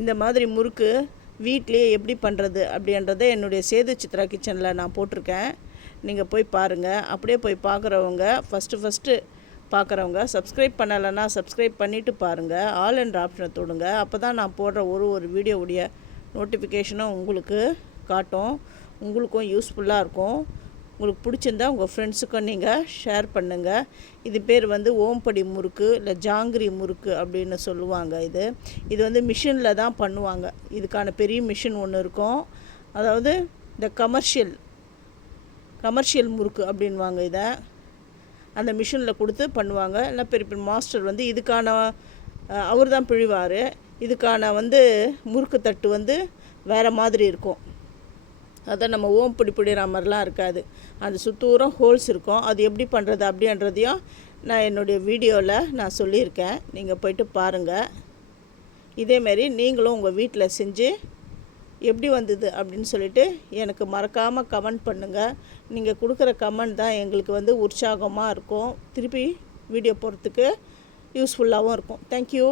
இந்த மாதிரி முறுக்கு வீட்டிலேயே எப்படி பண்ணுறது அப்படின்றத என்னுடைய சேது சித்ரா கிச்சனில் நான் போட்டிருக்கேன். நீங்கள் போய் பாருங்கள். அப்படியே போய் பார்க்குறவங்க ஃபஸ்ட்டு பார்க்குறவங்க சப்ஸ்கிரைப் பண்ணலைன்னா சப்ஸ்கிரைப் பண்ணிவிட்டு பாருங்கள். ஆல் என்ற ஆப்ஷனை தொடுங்க. அப்போ தான் நான் போடுற ஒரு வீடியோவுடைய நோட்டிஃபிகேஷனும் உங்களுக்கு காட்டும். உங்களுக்கும் யூஸ்ஃபுல்லாக இருக்கும். உங்களுக்கு பிடிச்சிருந்தா உங்கள் ஃப்ரெண்ட்ஸுக்கும் நீங்கள் ஷேர் பண்ணுங்கள். இது பேர் ஓம்படி முறுக்கு இல்லை ஜாங்கிரி முறுக்கு அப்படின்னு சொல்லுவாங்க. இது மிஷினில் தான் பண்ணுவாங்க. இதுக்கான பெரிய மிஷின் ஒன்று இருக்கும். அதாவது இந்த கமர்ஷியல் முறுக்கு அப்படின்வாங்க. இதை அந்த மிஷினில் கொடுத்து பண்ணுவாங்க. இல்லை பெரிய பெரிய மாஸ்டர் இதுக்கான அவர் தான் பிழிவார். இதுக்கான முறுக்கு தட்டு வேறு மாதிரி இருக்கும். அதை நம்ம பிடிற மாதிரிலாம் இருக்காது. அந்த சுத்தூரம் ஹோல்ஸ் இருக்கும். அது எப்படி பண்ணுறது அப்படின்றதையும் நான் என்னுடைய வீடியோவில் நான் சொல்லியிருக்கேன். நீங்கள் போய்ட்டு பாருங்கள். இதேமாரி நீங்களும் உங்கள் வீட்டில் செஞ்சு எப்படி வந்தது அப்படின்னு சொல்லிவிட்டு எனக்கு மறக்காமல் கமெண்ட் பண்ணுங்கள். நீங்கள் கொடுக்குற கமெண்ட் தான் எங்களுக்கு உற்சாகமாக இருக்கும். திருப்பி வீடியோ போடுறதுக்கு யூஸ்ஃபுல்லாகவும் இருக்கும். தேங்க்யூ.